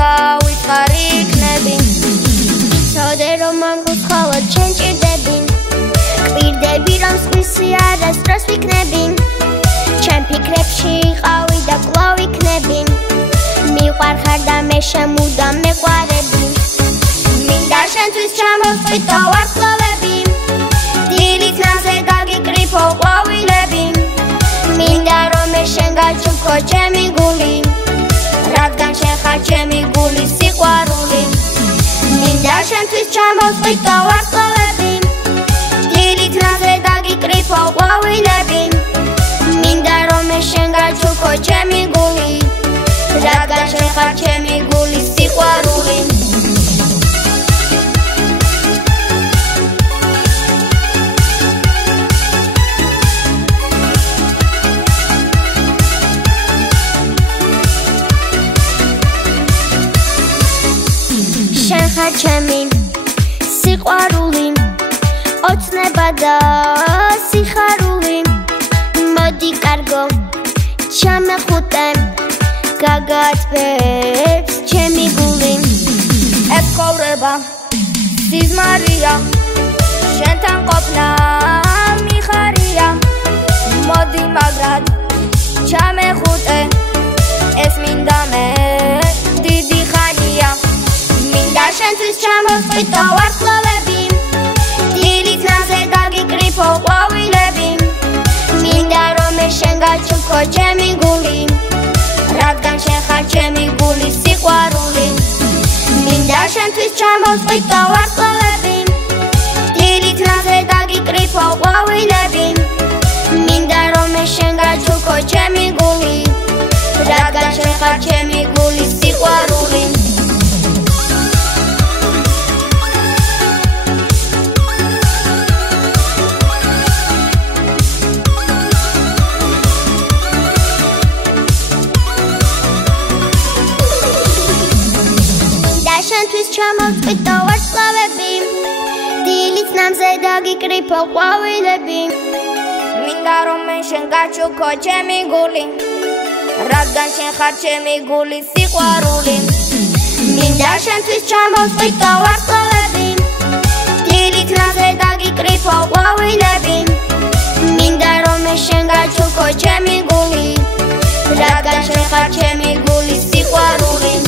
დავიწყარი იქნები ცოდე რომ მანგოს ხოლოდ შენ ჭირდები კვირდები რომ სხვისი არასდროს ვიქნები ჩემ ფიქრებში იყავი და კვლავ იქნები მიყვარხარ და მე შემუდამ მეყვარები მინდა შენთვის ჩამოვწვით და ვარსკვლავები დილით ნამზე გაგიკრიფო ყვავილები მინდა რომ მე შენ გაჩუქო ჩემი გული რადგან შენ ხარ ჩემი გულის სიყვარული მინდა შენთვის ჩამოვწვით და ვარსკვლავები დილით ნამზე გაგიკრიფო ყვავილები მინდა რომ მე შენ გაჩუქო ჩემი გული რადგან შენ ხარ ჩემი გულის სიყვარული შენ ხარ ჩემი სიყვარული ოცნება და სიხარული მოდი კარგო ჩამეხუტე გაგაცბებს ჩემი გული ეს ცხოვრება სიზმარია შენთან ყოფნა მიხარია მოდი მაგრად ჩამეხუტე ეს მინდა მე დიდი ხანია მინდა შენთვის ჩამოვწვით და ვარსკვლავები დილით ნამზე გაგიკრიფო ყვავილები მინდა რომ მე შენ გაჩუქო ჩემი გული რადგან შენ ხარ ჩემი გულის სიყვარული მინდა შენთვის ჩამოვწვით და ვარსკვლავები დილით ნამზე გაგიკრიფო ყვავილები მინდა რომ მე შენ გაჩუქო ჩემი გული რადგან შენ ხარ ჩემი გულის სიყვარული შენთვის ჩამოვწვით და ვარსკვლავები დილით ნამზე გაგიკრიფო ყვავილები მინდა რომ მე შენ გაჩუქო ჩემი გული რადგან შენ ხარ ჩემი გულის სიყვარული მინდა შენთვის ჩამოვწვით და ვარსკვლავები დილით ნამზე გაგიკრიფო ყვავილები მინდა რომ მე შენ გაჩუქო ჩემი გული რადგან შენ ხარ ჩემი გულის სიყვარული